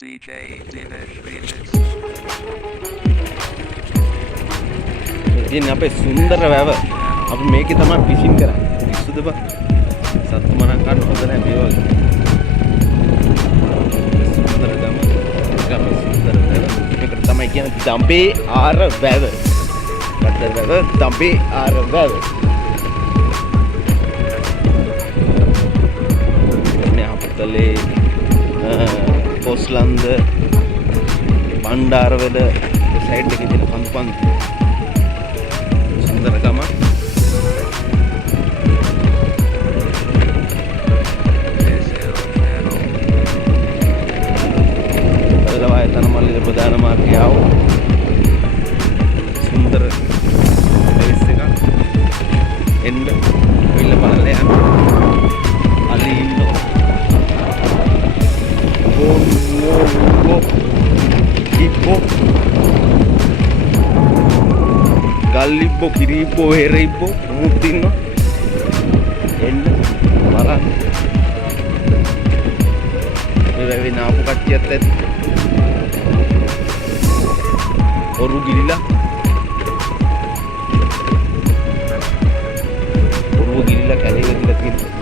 DJ Dinesh Remix. ඉතින් අපේ සුන්දර වැව අපි මේකේ තමයි ෆිෂින් කරන්නේ. පිස්සුද බං? සත්තු මනක් ගන්න හොඳ නැහැ මේ වගේ. සුන්දර ගම. ගම සුන්දර වැව. මේකට තමයි කියන්නේ දඹේ ආර වැව. රට වැව දඹේ ආර වැව. මේ අපතලේ කොස්ලන්ද බණ්ඩාරවල සයිඩ් එකේ තියෙන කන්පන්ති සුන්දර ගම. පල්ලවාය තනමල්ලිද ප්‍රධාන මාර්ගයාව සුන්දර පෙරිස් එකක් එන්න විල්ල බලලා යන්න අලි ඉන්නවා. Ipo Gallibo, Kiribo, Heribo, Mutino එන්න බලන්න. මේ වෙලාවේ නාපු කට්ටියත් ඇති. ඔරු ගිලිලා කැලේ ගිලිලා තියෙනවා.